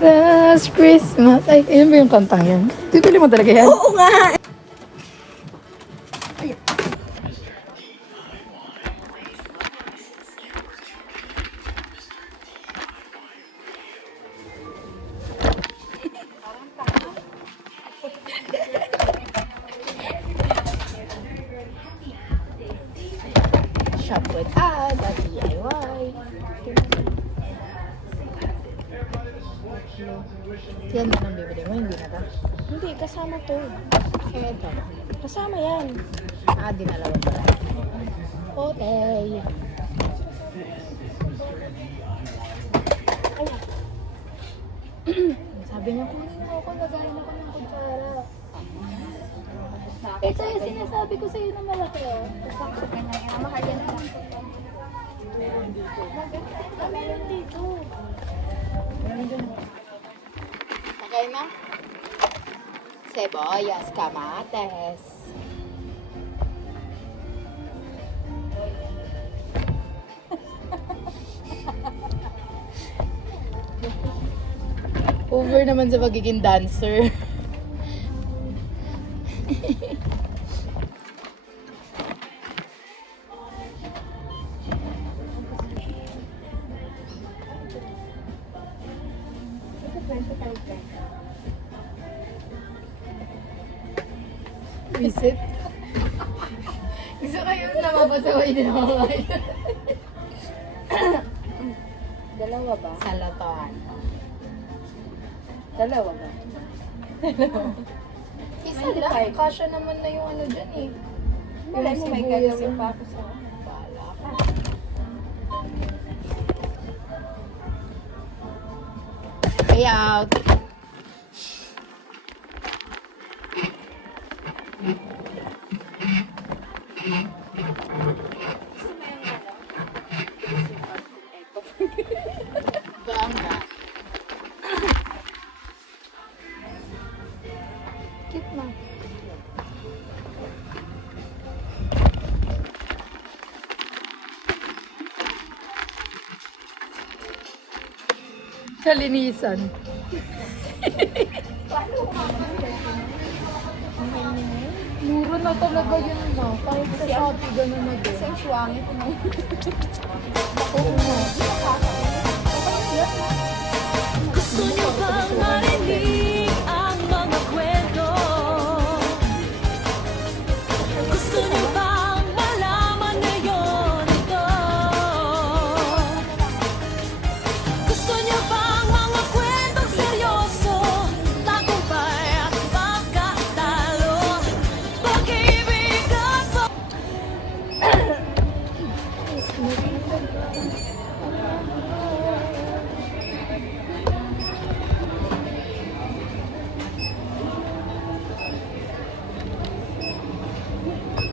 Last Christmas. Ay, yun ba yung kantang yan? Bibili mo talaga yan? Oo nga! Shop with us at DIY. Yan na ang bibili mo, hindi na ba? Hindi, kasama to. Kaya ito. Kasama yan. Dinalawa pa. Okay. Sabi niya, kunin mo ako, lagayan ako ng kutsara. Ito yung sinasabi ko sa'yo na malaki, oh. Kasama ka na yan. Mahal yan lang. Meron dito. Okay na? Cebollas, kamates. Over naman sa pagiging dancer. Visit? Gusto kayo napapasaway din ako ngayon. Dalawa ba? Salatan. Dalawa ba? Isa lang. Kasha naman na yung ano dyan eh. Wala mo, may gagawin pa ako sa... Bala ka. Pay out. Bangga. Cute na. Kalinisan. Mura na talaga yun na. Kahit sa Shopee, gano'n na din. Isang shuwangi ko na.